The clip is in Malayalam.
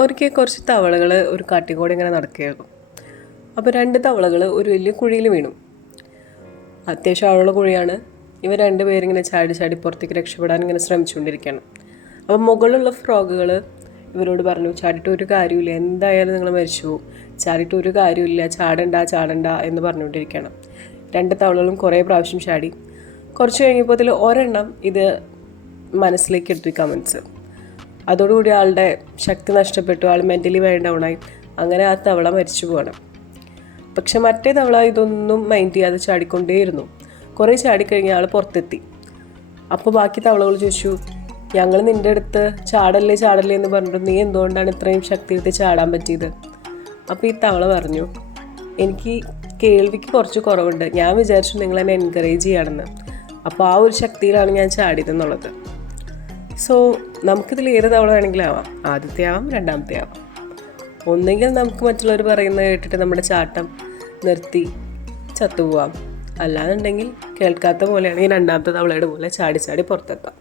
ഒരിക്കൽ കുറച്ച് തവളകൾ ഒരു കാട്ടിക്കൂടെ ഇങ്ങനെ നടക്കുകയായിരുന്നു. അപ്പോൾ 2 തവളകൾ ഒരു വലിയ കുഴിയിൽ വീണു. അത്യാവശ്യം ആഴമുള്ള കുഴിയാണ്. ഇവർ 2 പേരിങ്ങനെ ചാടി ചാടി പുറത്തേക്ക് രക്ഷപ്പെടാൻ ഇങ്ങനെ ശ്രമിച്ചുകൊണ്ടിരിക്കുകയാണ്. അപ്പോൾ മുകളിലുള്ള ഫ്രോഗുകൾ ഇവരോട് പറഞ്ഞു, ചാടിയിട്ട് ഒരു കാര്യമില്ല, എന്തായാലും നിങ്ങൾ മരിച്ചു പോകും, ചാടിയിട്ട് ഒരു കാര്യമില്ല, ചാടണ്ട എന്ന് പറഞ്ഞുകൊണ്ടിരിക്കുകയാണ്. 2 തവളകളും കുറേ പ്രാവശ്യം ചാടി. കുറച്ച് കഴിഞ്ഞപ്പോൾ ഒരെണ്ണം ഇത് മനസ്സിലേക്ക് എടുത്തു, ഈ കമൻസ്. അതോടുകൂടി ആളുടെ ശക്തി നഷ്ടപ്പെട്ടു, ആൾ മെൻ്റലി ഡൗണായി. അങ്ങനെ ആ തവള മരിച്ചു പോകണം. പക്ഷെ മറ്റേ തവള ഇതൊന്നും മൈൻഡ് ചെയ്യാതെ ചാടിക്കൊണ്ടേയിരുന്നു. കുറേ ചാടിക്കഴിഞ്ഞ് ആൾ പുറത്തെത്തി. അപ്പോൾ ബാക്കി തവളകൾ ചോദിച്ചു, ഞങ്ങൾ നിൻ്റെ അടുത്ത് ചാടല്ലേ എന്ന് പറഞ്ഞിട്ട് നീ എന്തുകൊണ്ടാണ് ഇത്രയും ശക്തിയിട്ട് ചാടാൻ പറ്റിയത്? അപ്പോൾ ഈ തവള പറഞ്ഞു, എനിക്ക് കേൾവിക്ക് കുറച്ച് കുറവുണ്ട്, ഞാൻ വിചാരിച്ചു നിങ്ങൾ എന്നെ എൻകറേജ് ചെയ്യുകയാണെന്ന്. അപ്പോൾ ആ ഒരു ശക്തിയിലാണ് ഞാൻ ചാടിയതെന്നുള്ളത്. സോ നമുക്കിതിൽ ഏത് തവള വേണമെങ്കിലും ആവാം. ആദ്യത്തെ ആവാം, രണ്ടാമത്തെ ആവാം. ഒന്നെങ്കിൽ നമുക്ക് മറ്റുള്ളവർ പറയുന്നത് കേട്ടിട്ട് നമ്മുടെ ചാട്ടം നിർത്തി ചത്തുപോവാം. അല്ലാന്നുണ്ടെങ്കിൽ കേൾക്കാത്ത പോലെയാണെങ്കിൽ 2ാമത്തെ തവളയുടെ പോലെ ചാടി ചാടി പുറത്തെത്താം.